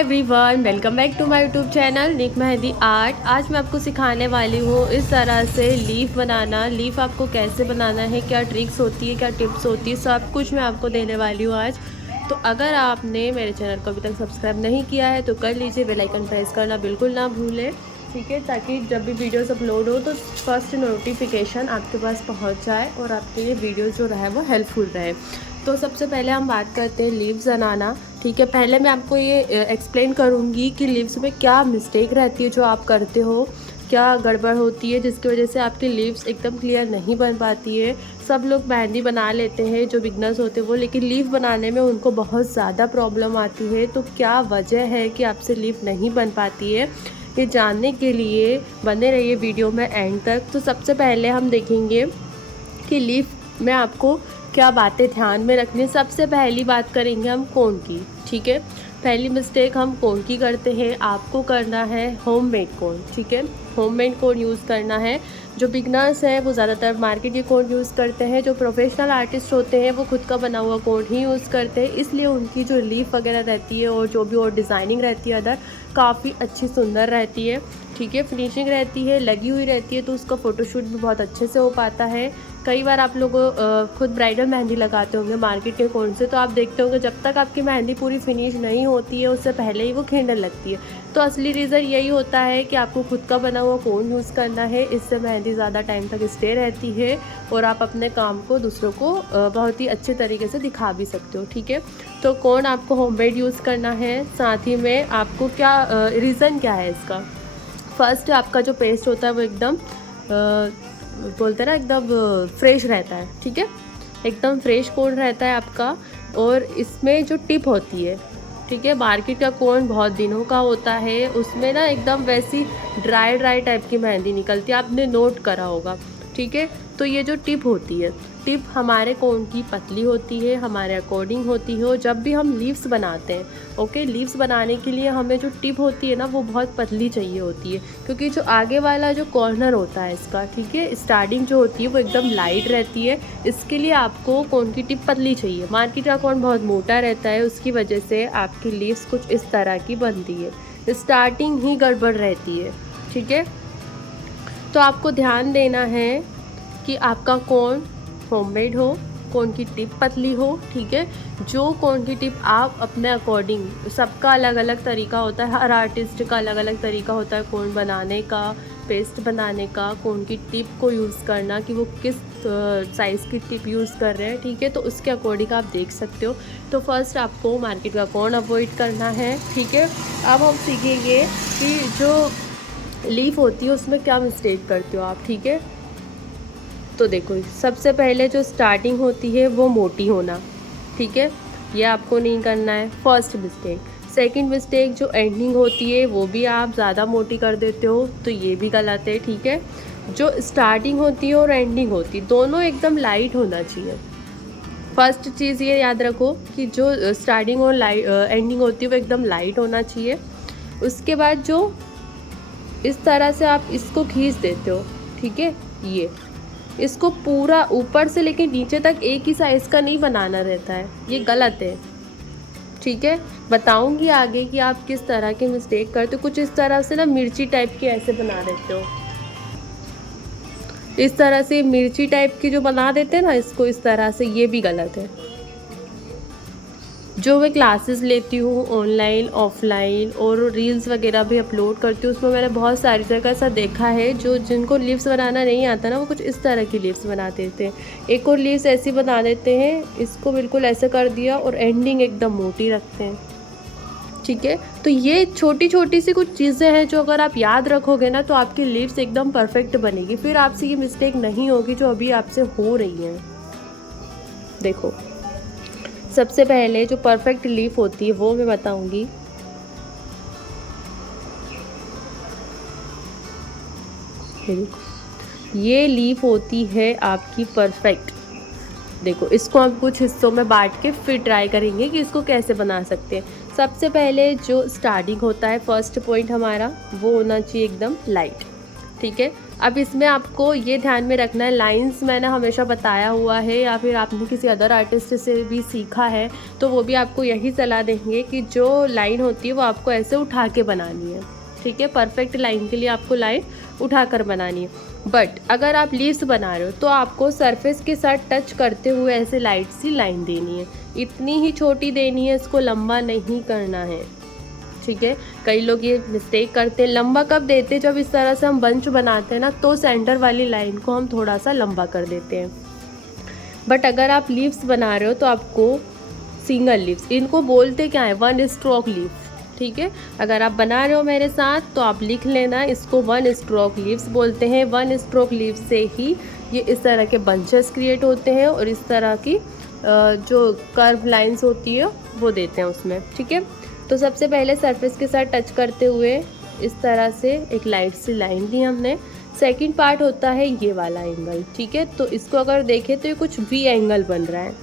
Everyone, welcome back to my YouTube channel Nick mehndi art. आज मैं आपको सिखाने वाली हूँ इस तरह से लीफ बनाना। लीफ आपको कैसे बनाना है, क्या ट्रिक्स होती है, क्या टिप्स होती है, सब कुछ मैं आपको देने वाली हूँ आज। तो अगर आपने मेरे चैनल को अभी तक सब्सक्राइब नहीं किया है तो कर लीजिए, बेल आइकन प्रेस करना बिल्कुल ना भूलें, ठीक है, ताकि जब भी वीडियोस अपलोड हो तो फर्स्ट नोटिफिकेशन आपके पास पहुंच जाए और आपके लिए वीडियो जो रहे वो हेल्पफुल रहे। तो सबसे पहले हम बात करते हैं लीव्स बनाना, ठीक है। पहले मैं आपको ये एक्सप्लेन करूँगी कि लीव्स में क्या मिस्टेक रहती है जो आप करते हो, क्या गड़बड़ होती है जिसकी वजह से आपकी लीव्स एकदम क्लियर नहीं बन पाती है। सब लोग मेहंदी बना लेते हैं जो बिगनर्स होते हैं वो, लेकिन लीफ बनाने में उनको बहुत ज़्यादा प्रॉब्लम आती है। तो क्या वजह है कि आपसे लीफ नहीं बन पाती है, ये जानने के लिए बने रहिए वीडियो में एंड तक। तो सबसे पहले हम देखेंगे कि लीफ में आपको क्या बातें ध्यान में रखनी है। सबसे पहली बात करेंगे हम कोन की, ठीक है। पहली मिस्टेक हम कोन की करते हैं। आपको करना है होममेड कोन, ठीक है। होममेड कोन यूज़ करना है। जो बिगनर्स हैं वो ज़्यादातर मार्केट के कोन यूज़ करते हैं। जो प्रोफेशनल आर्टिस्ट होते हैं वो खुद का बना हुआ कोन ही यूज़ करते हैं, इसलिए उनकी जो लीफ वगैरह रहती है और जो भी और डिज़ाइनिंग रहती है अदर, काफ़ी अच्छी सुंदर रहती है, ठीक है। फिनिशिंग रहती है, लगी हुई रहती है, तो उसका फ़ोटोशूट भी बहुत अच्छे से हो पाता है। कई बार आप लोग खुद ब्राइडल मेहंदी लगाते होंगे मार्केट के कोन से, तो आप देखते होंगे जब तक आपकी मेहंदी पूरी फिनिश नहीं होती है उससे पहले ही वो खिंडन लगती है। तो असली रीज़न यही होता है कि आपको खुद का बना हुआ कोन यूज़ करना है। इससे मेहंदी ज़्यादा टाइम तक स्टे रहती है और आप अपने काम को दूसरों को बहुत ही अच्छे तरीके से दिखा भी सकते हो, ठीक है। तो कोन आपको होममेड यूज़ करना है। साथ ही में आपको क्या रीज़न क्या है इसका, फर्स्ट आपका जो पेस्ट होता है वो एकदम बोलते हैं ना एकदम फ्रेश रहता है, ठीक है। एकदम फ्रेश कोन रहता है आपका। और इसमें जो टिप होती है, ठीक है, मार्केट का कोन बहुत दिनों का होता है, उसमें ना एकदम वैसी ड्राई टाइप की मेहंदी निकलती है, आपने नोट करा होगा, ठीक है। तो ये जो टिप होती है, टिप हमारे कोन की पतली होती है, हमारे अकॉर्डिंग होती है। और जब भी हम लीव्स बनाते हैं, ओके, लीव्स बनाने के लिए हमें जो टिप होती है ना वो बहुत पतली चाहिए होती है, क्योंकि जो आगे वाला जो कॉर्नर होता है इसका, ठीक है, स्टार्टिंग जो होती है वो एकदम लाइट रहती है। इसके लिए आपको कोन की टिप पतली चाहिए। मार्केट का कोन बहुत मोटा रहता है, उसकी वजह से आपकी लीव्स कुछ इस तरह की बनती है, स्टार्टिंग ही गड़बड़ रहती है, ठीक है। तो आपको ध्यान देना है कि आपका कोन होममेड हो, कोन की टिप पतली हो, ठीक है। जो कोन की टिप आप अपने अकॉर्डिंग, सबका अलग अलग तरीका होता है, हर आर्टिस्ट का अलग अलग तरीका होता है कोन बनाने का, पेस्ट बनाने का, कोन की टिप को यूज़ करना कि वो किस साइज़ की टिप यूज़ कर रहे हैं, ठीक है। तो उसके अकॉर्डिंग आप देख सकते हो। तो फर्स्ट आपको मार्केट का कोन अवॉइड करना है, ठीक है। अब हम सीखेंगे कि जो लीफ होती है उसमें क्या मिस्टेक करते हो आप, ठीक है। तो देखो, सबसे पहले जो स्टार्टिंग होती है वो मोटी होना, ठीक है, ये आपको नहीं करना है, फर्स्ट मिस्टेक। सेकंड मिस्टेक, जो एंडिंग होती है वो भी आप ज़्यादा मोटी कर देते हो, तो ये भी गलत है, ठीक है। जो स्टार्टिंग होती है और एंडिंग होती है दोनों एकदम लाइट होना चाहिए। फर्स्ट चीज़ ये याद रखो कि जो स्टार्टिंग और एंडिंग होती है वो एकदम लाइट होना चाहिए। उसके बाद जो इस तरह से आप इसको खींच देते हो, ठीक है, ये इसको पूरा ऊपर से लेके नीचे तक एक ही साइज़ का नहीं बनाना रहता है, ये गलत है, ठीक है। बताऊंगी आगे कि आप किस तरह के मिस्टेक करते हो। कुछ इस तरह से ना मिर्ची टाइप की ऐसे बना देते हो, इस तरह से मिर्ची टाइप की जो बना देते हैं ना इसको इस तरह से, ये भी गलत है। जो मैं क्लासेस लेती हूँ ऑनलाइन ऑफलाइन और रील्स वगैरह भी अपलोड करती हूँ, उसमें मैंने बहुत सारी जगह ऐसा देखा है जो जिनको लीव्स बनाना नहीं आता ना वो कुछ इस तरह की लीव्स बना देते हैं। एक और लीव्स ऐसी बना देते हैं, इसको बिल्कुल ऐसे कर दिया और एंडिंग एकदम मोटी रखते हैं, ठीक है। तो ये छोटी छोटी सी कुछ चीज़ें हैं जो अगर आप याद रखोगे ना तो आपकी लीव्स एकदम परफेक्ट बनेगी, फिर आपसे ये मिस्टेक नहीं होगी जो अभी आपसे हो रही है। देखो, सबसे पहले जो परफेक्ट लीफ होती है वो मैं बताऊंगी। ये लीफ होती है आपकी परफेक्ट। देखो, इसको हम कुछ हिस्सों में बांट के फिर ट्राई करेंगे कि इसको कैसे बना सकते हैं। सबसे पहले जो स्टार्टिंग होता है, फर्स्ट पॉइंट हमारा वो होना चाहिए एकदम लाइट, ठीक है। अब इसमें आपको ये ध्यान में रखना है, लाइंस मैंने हमेशा बताया हुआ है या फिर आपने किसी अदर आर्टिस्ट से भी सीखा है तो वो भी आपको यही सलाह देंगे कि जो लाइन होती है वो आपको ऐसे उठा के बनानी है, ठीक है। परफेक्ट लाइन के लिए आपको लाइन उठा कर बनानी है। बट अगर आप लीव्स बना रहे हो तो आपको सरफेस के साथ टच करते हुए ऐसे लाइट सी लाइन देनी है, इतनी ही छोटी देनी है, इसको लंबा नहीं करना है, ठीक है। कई लोग ये मिस्टेक करते हैं, लंबा कब देते हैं, जब इस तरह से हम बंच बनाते हैं ना तो सेंटर वाली लाइन को हम थोड़ा सा लंबा कर देते हैं। बट अगर आप लीव्स बना रहे हो तो आपको सिंगल लीव्स, इनको बोलते क्या है, वन स्ट्रोक लीव, ठीक है। अगर आप बना रहे हो मेरे साथ तो आप लिख लेना, इसको वन स्ट्रोक लीव्स बोलते हैं। वन स्ट्रोक लीव से ही ये इस तरह के बंचेस क्रिएट होते हैं और इस तरह की जो कर्व लाइंस होती है वो देते हैं उसमें, ठीक है। तो सबसे पहले सरफेस के साथ टच करते हुए इस तरह से एक लाइट सी लाइन दी हमने। सेकंड पार्ट होता है ये वाला एंगल, ठीक है। तो इसको अगर देखें तो ये कुछ वी एंगल बन रहा है,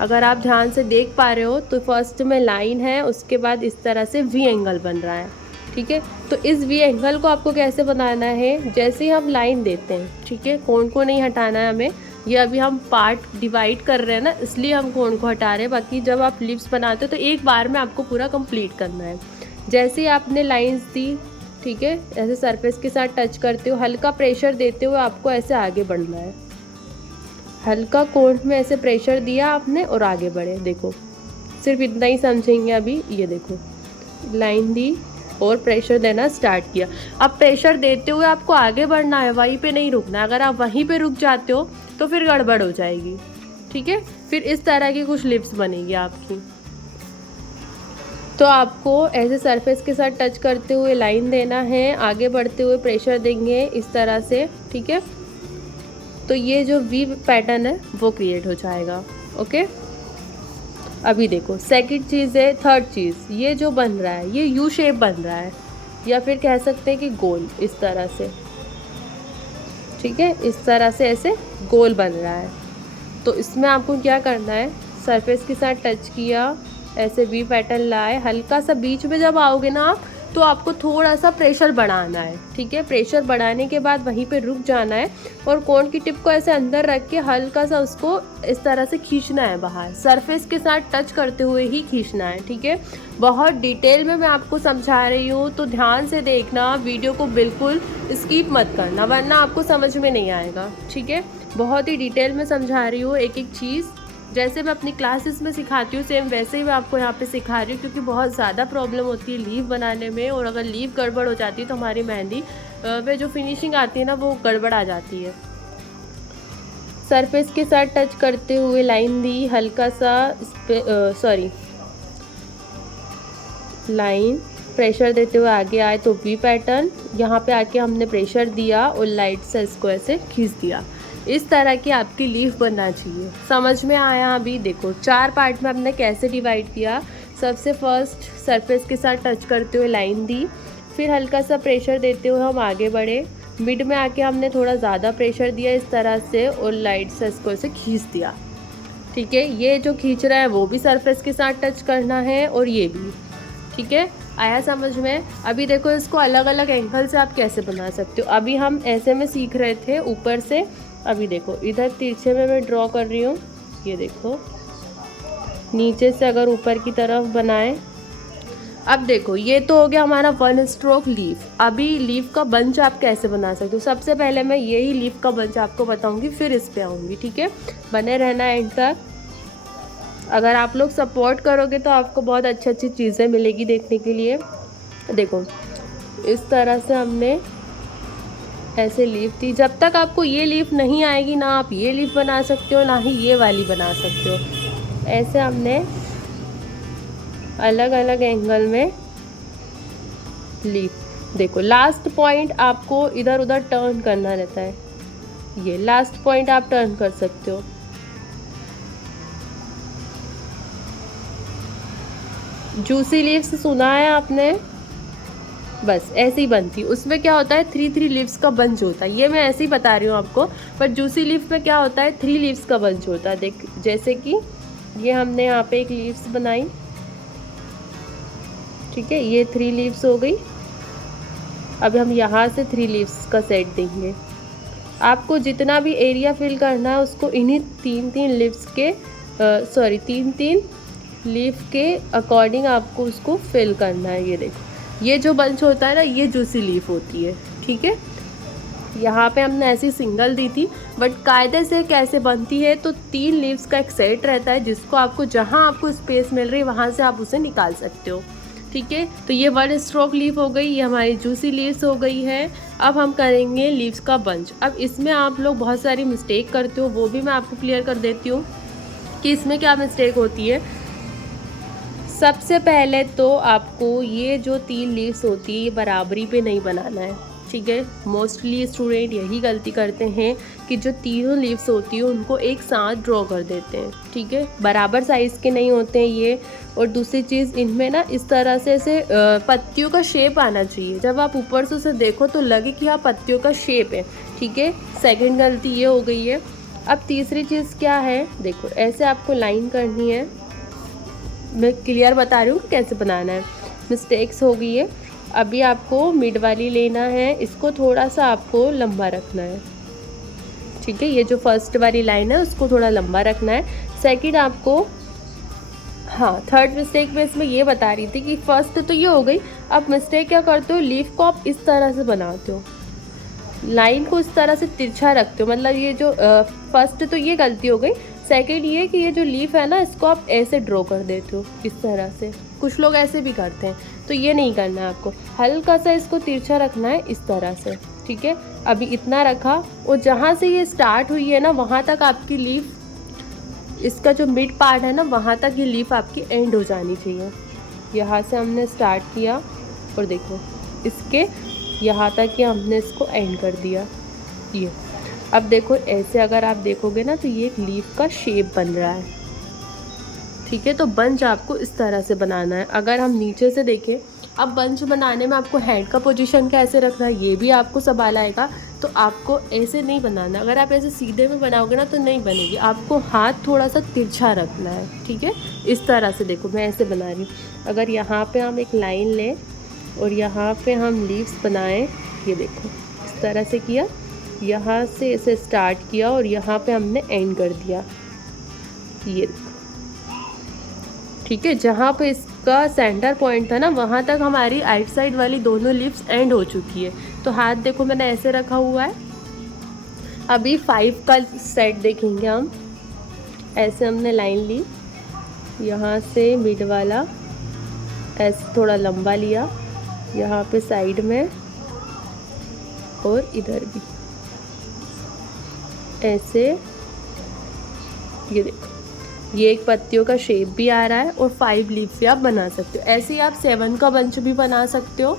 अगर आप ध्यान से देख पा रहे हो तो फर्स्ट में लाइन है, उसके बाद इस तरह से वी एंगल बन रहा है, ठीक है। तो इस वी एंगल को आपको कैसे बनाना है, जैसे ही हम लाइन देते हैं, ठीक है, कोण को नहीं हटाना है हमें, ये अभी हम पार्ट डिवाइड कर रहे हैं ना इसलिए हम कोण को हटा रहे हैं, बाकी जब आप लिप्स बनाते हो तो एक बार में आपको पूरा कंप्लीट करना है। जैसे ही आपने लाइंस दी, ठीक है, ऐसे सरफेस के साथ टच करते हो, हल्का प्रेशर देते हुए आपको ऐसे आगे बढ़ना है, हल्का कोण में ऐसे प्रेशर दिया आपने और आगे बढ़े। देखो सिर्फ इतना ही समझेंगे अभी, ये देखो लाइन दी और प्रेशर देना स्टार्ट किया। अब प्रेशर देते हुए आपको आगे बढ़ना है, वहीं पे नहीं रुकना है, अगर आप वहीं पे रुक जाते हो तो फिर गड़बड़ हो जाएगी, ठीक है। फिर इस तरह की कुछ लिप्स बनेगी आपकी। तो आपको ऐसे सरफेस के साथ टच करते हुए लाइन देना है, आगे बढ़ते हुए प्रेशर देंगे इस तरह से, ठीक है। तो ये जो वी पैटर्न है वो क्रिएट हो जाएगा, ओके। अभी देखो सेकंड चीज़ है, थर्ड चीज़, ये जो बन रहा है ये यू शेप बन रहा है या फिर कह सकते हैं कि गोल, इस तरह से, ठीक है, इस तरह से ऐसे गोल बन रहा है। तो इसमें आपको क्या करना है, सरफेस के साथ टच किया, ऐसे वी पैटर्न लाए, हल्का सा बीच में जब आओगे ना आप तो आपको थोड़ा सा प्रेशर बढ़ाना है, ठीक है। प्रेशर बढ़ाने के बाद वहीं पे रुक जाना है और कोण की टिप को ऐसे अंदर रख के हल्का सा उसको इस तरह से खींचना है बाहर, सरफेस के साथ टच करते हुए ही खींचना है, ठीक है। बहुत डिटेल में मैं आपको समझा रही हूँ तो ध्यान से देखना, वीडियो को बिल्कुल स्किप मत करना वरना आपको समझ में नहीं आएगा, ठीक है। बहुत ही डिटेल में समझा रही हूँ एक एक चीज़, जैसे मैं अपनी क्लासेस में सिखाती हूँ सेम वैसे ही मैं आपको यहाँ पे सिखा रही हूँ, क्योंकि बहुत ज़्यादा प्रॉब्लम होती है लीव बनाने में, और अगर लीव गड़बड़ हो जाती है तो हमारी मेहंदी में जो फिनिशिंग आती है ना वो गड़बड़ आ जाती है। सरफेस के साथ टच करते हुए लाइन दी, हल्का सा लाइन प्रेशर देते हुए आगे आए तो वी पैटर्न, यहाँ पे आके हमने प्रेशर दिया और लाइट से इसको ऐसे खींच दिया। इस तरह की आपकी लीफ बनना चाहिए। समझ में आया? अभी देखो 4 पार्ट में हमने कैसे डिवाइड किया। सबसे फर्स्ट सरफेस के साथ टच करते हुए लाइन दी, फिर हल्का सा प्रेशर देते हुए हम आगे बढ़े, मिड में आके हमने थोड़ा ज़्यादा प्रेशर दिया इस तरह से और लाइट से इसको ऐसे खींच दिया, ठीक है। ये जो खींच रहा है वो भी सरफेस के साथ टच करना है और ये भी, ठीक है। आया समझ में? अभी देखो इसको अलग अलग एंगल से आप कैसे बना सकते हो। अभी हम ऐसे में सीख रहे थे ऊपर से, अभी देखो इधर तिरछे में मैं ड्रॉ कर रही हूँ, ये देखो नीचे से अगर ऊपर की तरफ बनाएं। अब देखो ये तो हो गया हमारा 1 स्ट्रोक लीफ। अभी लीफ का बंच आप कैसे बना सकते हो, सबसे पहले मैं यही लीफ का बंच आपको बताऊंगी, फिर इस पे आऊँगी, ठीक है। बने रहना एंड तक। अगर आप लोग सपोर्ट करोगे तो आपको बहुत अच्छी अच्छी चीज़ें मिलेगी देखने के लिए। देखो इस तरह से हमने ऐसे लीफ थी। जब तक आपको ये लीफ नहीं आएगी ना आप ये लीफ बना सकते हो ना ही ये वाली बना सकते हो। ऐसे हमने अलग अलग एंगल में लीफ। देखो लास्ट पॉइंट आपको इधर उधर टर्न करना रहता है, ये लास्ट पॉइंट आप टर्न कर सकते हो। जूसी लीव्स सुना है आपने? बस ऐसे ही बनती। उसमें क्या होता है 3 लीव्स का बंच होता है, ये मैं ऐसे ही बता रही हूँ आपको। पर जूसी लीफ में क्या होता है 3 लीव्स का बंच होता है। देख जैसे कि ये हमने यहाँ पे एक लीव्स बनाई, ठीक है, ये 3 लीव्स हो गई। अब हम यहाँ से 3 लीव्स का सेट देंगे। आपको जितना भी एरिया फिल करना है उसको इन्हीं 3-3 लीव्स के 3-3 लीफ के अकॉर्डिंग आपको उसको फिल करना है। ये देखो, ये जो बंच होता है ना, ये जूसी लीफ होती है, ठीक है। यहाँ पे हमने ऐसी सिंगल दी थी, बट कायदे से कैसे बनती है तो 3 लीव्स का एक सेट रहता है, जिसको आपको जहाँ आपको स्पेस मिल रही है वहाँ से आप उसे निकाल सकते हो, ठीक है। तो ये 1 स्ट्रोक लीफ हो गई, ये हमारी जूसी लीव्स हो गई है। अब हम करेंगे लीव्स का बंच। अब इसमें आप लोग बहुत सारी मिस्टेक करते हो, वो भी मैं आपको क्लियर कर देती हूँ कि इसमें क्या मिस्टेक होती है। सबसे पहले तो आपको ये जो 3 लीव्स होती है ये बराबरी पे नहीं बनाना है, ठीक है। मोस्टली स्टूडेंट यही गलती करते हैं कि जो तीनों लीव्स होती है उनको एक साथ ड्रॉ कर देते हैं, ठीक है। बराबर साइज़ के नहीं होते हैं ये। और दूसरी चीज़, इनमें ना इस तरह से ऐसे पत्तियों का शेप आना चाहिए, जब आप ऊपर से उसे देखो तो लगे कि हाँ पत्तियों का शेप है, ठीक है। सेकंड गलती ये हो गई है। अब तीसरी चीज़ क्या है, देखो ऐसे आपको लाइन करनी है। मैं क्लियर बता रही हूँ कि कैसे बनाना है, मिस्टेक्स हो गई है। अभी आपको मिड वाली लेना है, इसको थोड़ा सा आपको लंबा रखना है, ठीक है। ये जो फर्स्ट वाली लाइन है उसको थोड़ा लंबा रखना है। सेकंड आपको, हाँ, थर्ड मिस्टेक मैं इसमें ये बता रही थी कि फर्स्ट तो ये हो गई। अब मिस्टेक क्या करते हो, लीफ को आप इस तरह से बनाते हो, लाइन को इस तरह से तिरछा रखते हो। मतलब ये जो फर्स्ट तो ये गलती हो गई। सेकंड ये कि ये जो लीफ है ना, इसको आप ऐसे ड्रॉ कर देते हो इस तरह से। कुछ लोग ऐसे भी करते हैं, तो ये नहीं करना है आपको। हल्का सा इसको तिरछा रखना है इस तरह से, ठीक है। अभी इतना रखा, और जहाँ से ये स्टार्ट हुई है ना वहाँ तक आपकी लीफ, इसका जो मिड पार्ट है ना वहाँ तक ये लीफ आपकी एंड हो जानी चाहिए। यहाँ से हमने स्टार्ट किया और देखो इसके यहाँ तक कि हमने इसको एंड कर दिया। ये अब देखो ऐसे अगर आप देखोगे ना तो ये एक लीफ का शेप बन रहा है, ठीक है। तो बंच आपको इस तरह से बनाना है। अगर हम नीचे से देखें, अब बंच बनाने में आपको हैंड का पोजीशन कैसे रखना है ये भी आपको सवाल आएगा। तो आपको ऐसे नहीं बनाना, अगर आप ऐसे सीधे में बनाओगे ना तो नहीं बनेगी, आपको हाथ थोड़ा सा तिरछा रखना है, ठीक है। इस तरह से देखो मैं ऐसे बना रही हूँ। अगर यहाँ पे हम एक लाइन लें और यहाँ पे हम लीव्स बनाएं, ये देखो इस तरह से किया, यहाँ से इसे स्टार्ट किया और यहाँ पे हमने एंड कर दिया, ये देखो, ठीक है। जहाँ पे इसका सेंटर पॉइंट था ना वहाँ तक हमारी आइट साइड वाली दोनों लिप्स एंड हो चुकी है। तो हाथ देखो मैंने ऐसे रखा हुआ है। अभी 5 का सेट देखेंगे हम। ऐसे हमने लाइन ली, यहाँ से मिड वाला ऐसे थोड़ा लंबा लिया, यहाँ पे साइड में और इधर भी ऐसे। ये देखो ये एक पत्तियों का शेप भी आ रहा है और 5 लीफ भी आप बना सकते हो। ऐसे ही आप 7 का बंच भी बना सकते हो,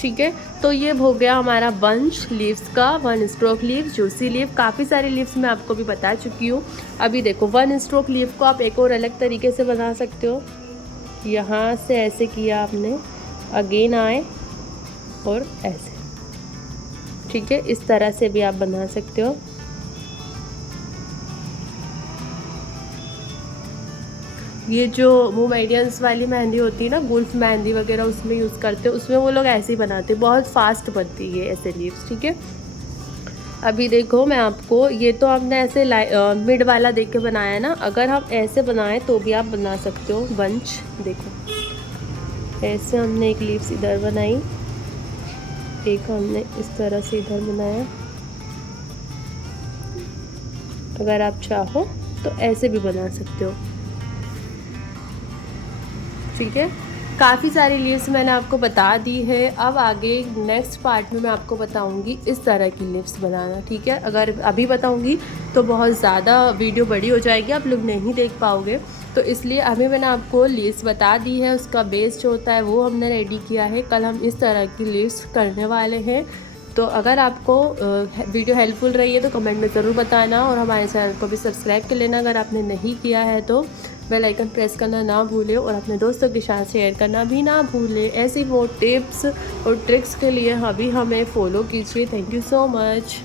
ठीक है। तो ये हो गया हमारा बंच लीव्स का। 1 स्ट्रोक लीव, जूसी लीव, काफ़ी सारी लीव्स मैं आपको भी बता चुकी हूँ। अभी देखो 1 स्ट्रोक लीव को आप एक और अलग तरीके से बना सकते हो। यहाँ से ऐसे किया आपने, अगेन आए और ऐसे, ठीक है। इस तरह से भी आप बना सकते हो। ये जो मोमेडियंस वाली मेहंदी होती है ना, गुल्फ मेहंदी वगैरह उसमें यूज़ करते हैं, उसमें वो लोग ऐसे ही बनाते हैं, बहुत फास्ट बनती है ऐसे लीव्स, ठीक है। अभी देखो मैं आपको, ये तो आपने ऐसे मिड वाला देख के बनाया है ना, अगर हम ऐसे बनाएं तो भी आप बना सकते हो बंच। देखो ऐसे हमने एक लीव्स इधर बनाई, एक हमने इस तरह से इधर बनाया। अगर आप चाहो तो ऐसे भी बना सकते हो, ठीक है। काफ़ी सारी लीव्स मैंने आपको बता दी है। अब आगे नेक्स्ट पार्ट में मैं आपको बताऊंगी इस तरह की लीव्स बनाना, ठीक है। अगर अभी बताऊंगी तो बहुत ज़्यादा वीडियो बड़ी हो जाएगी, आप लोग नहीं देख पाओगे, तो इसलिए अभी मैंने आपको लीव्स बता दी है। उसका बेस जो होता है वो हमने रेडी किया है। कल हम इस तरह की लीव्स करने वाले हैं। तो अगर आपको वीडियो हेल्पफुल रही है तो कमेंट में ज़रूर बताना, और हमारे चैनल को भी सब्सक्राइब कर लेना अगर आपने नहीं किया है तो। बेल आइकन प्रेस करना ना भूलें और अपने दोस्तों के साथ शेयर करना भी ना भूलें। ऐसी वो टिप्स और ट्रिक्स के लिए अभी हमें फॉलो कीजिए। Thank you so much.